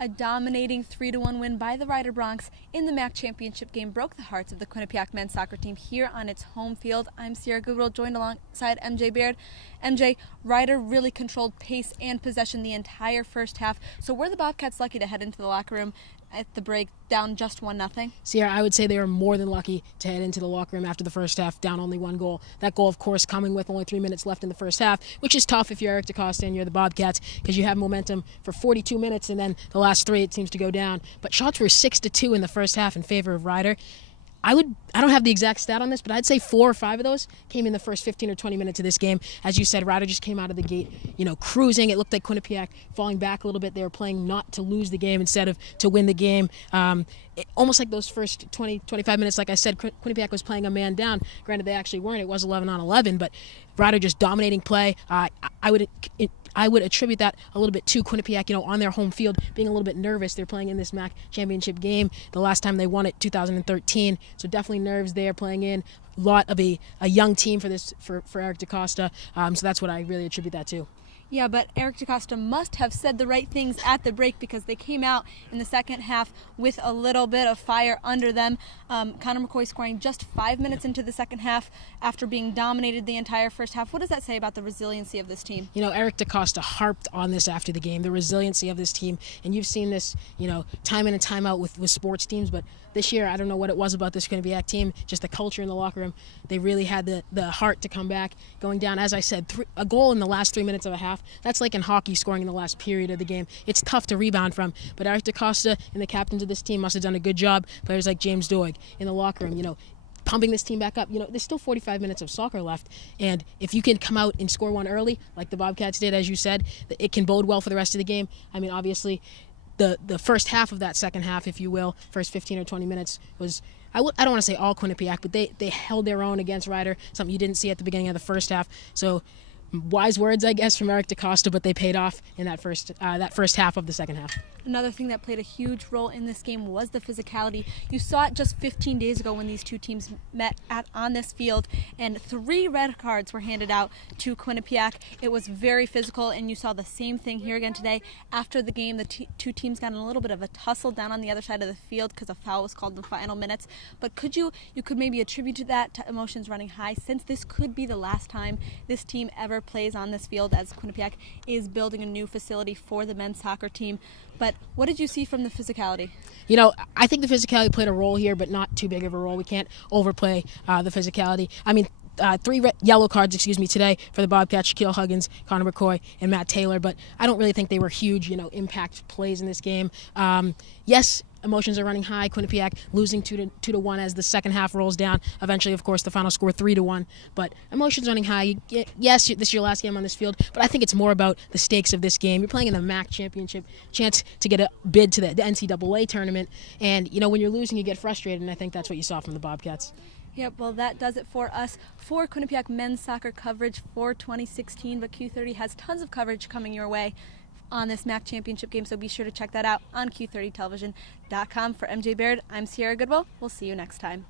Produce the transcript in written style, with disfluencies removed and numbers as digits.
A dominating 3-1 win by the Rider Broncs in the MAAC Championship game broke the hearts of the Quinnipiac men's soccer team here on its home field. I'm Sierra Goodwill, joined alongside MJ Baird. MJ, Rider really controlled pace and possession the entire first half. So were the Bobcats lucky to head into the locker room at the break down just 1-0? Sierra, I would say they were more than lucky to head into the locker room after the first half, down only one goal. That goal, of course, coming with only 3 minutes left in the first half, which is tough if you're Eric DaCosta and you're the Bobcats, because you have momentum for 42 minutes, and then the last 3 it seems to go down. But shots were 6-2 in the first half in favor of Rider. I don't have the exact stat on this, but I'd say 4 or 5 of those came in the first 15 or 20 minutes of this game. As you said, Rider just came out of the gate, cruising. It looked like Quinnipiac falling back a little bit. They were playing not to lose the game instead of to win the game. Almost like those first 20, 25 minutes, like I said, Quinnipiac was playing a man down. Granted, they actually weren't. It was 11-on-11, but Rider just dominating play. I would attribute that a little bit to Quinnipiac, on their home field, being a little bit nervous. They're playing in this MAAC Championship game. The last time they won it, 2013. So definitely nerves there playing in. A lot of a young team for Eric DaCosta. So that's what I really attribute that to. Yeah, but Eric DaCosta must have said the right things at the break, because they came out in the second half with a little bit of fire under them. Connor McCoy scoring just 5 minutes into the second half after being dominated the entire first half. What does that say about the resiliency of this team? Eric DaCosta harped on this after the game, the resiliency of this team. And you've seen this, time in and time out with sports teams. But this year, I don't know what it was about this Quinnipiac team, just the culture in the locker room. They really had the heart to come back, going down, as I said, a goal in the last 3 minutes of a half. That's like in hockey, scoring in the last period of the game. It's tough to rebound from, but Eric DaCosta and the captains of this team must have done a good job. Players like James Doig in the locker room, pumping this team back up. There's still 45 minutes of soccer left, and if you can come out and score one early, like the Bobcats did, as you said, it can bode well for the rest of the game. I mean, obviously, the first half of that second half, if you will, first 15 or 20 minutes was, I don't want to say all Quinnipiac, but they held their own against Rider, something you didn't see at the beginning of the first half. So wise words, I guess, from Eric DaCosta, but they paid off in that first half of the second half. Another thing that played a huge role in this game was the physicality. You saw it just 15 days ago when these two teams met on this field, and 3 red cards were handed out to Quinnipiac. It was very physical, and you saw the same thing here again today. After the game, the two teams got in a little bit of a tussle down on the other side of the field because a foul was called in the final minutes. But you could maybe attribute to that to emotions running high, since this could be the last time this team ever plays on this field, as Quinnipiac is building a new facility for the men's soccer team. But what did you see from the physicality? I think the physicality played a role here, but not too big of a role. We can't overplay the physicality. I mean, 3 yellow cards, today for the Bobcats: Shaquille Huggins, Connor McCoy, and Matt Taylor. But I don't really think they were huge, impact plays in this game. Yes, emotions are running high. Quinnipiac losing 2-1 as the second half rolls down. Eventually, of course, the final score 3-1. But emotions running high. Yes, this is your last game on this field, but I think it's more about the stakes of this game. You're playing in the MAAC Championship, chance to get a bid to the NCAA tournament. And when you're losing, you get frustrated, and I think that's what you saw from the Bobcats. Yep, well, that does it for us for Quinnipiac men's soccer coverage for 2016. But Q30 has tons of coverage coming your way on this MAAC Championship game, so be sure to check that out on Q30television.com. For MJ Baird, I'm Sierra Goodwill. We'll see you next time.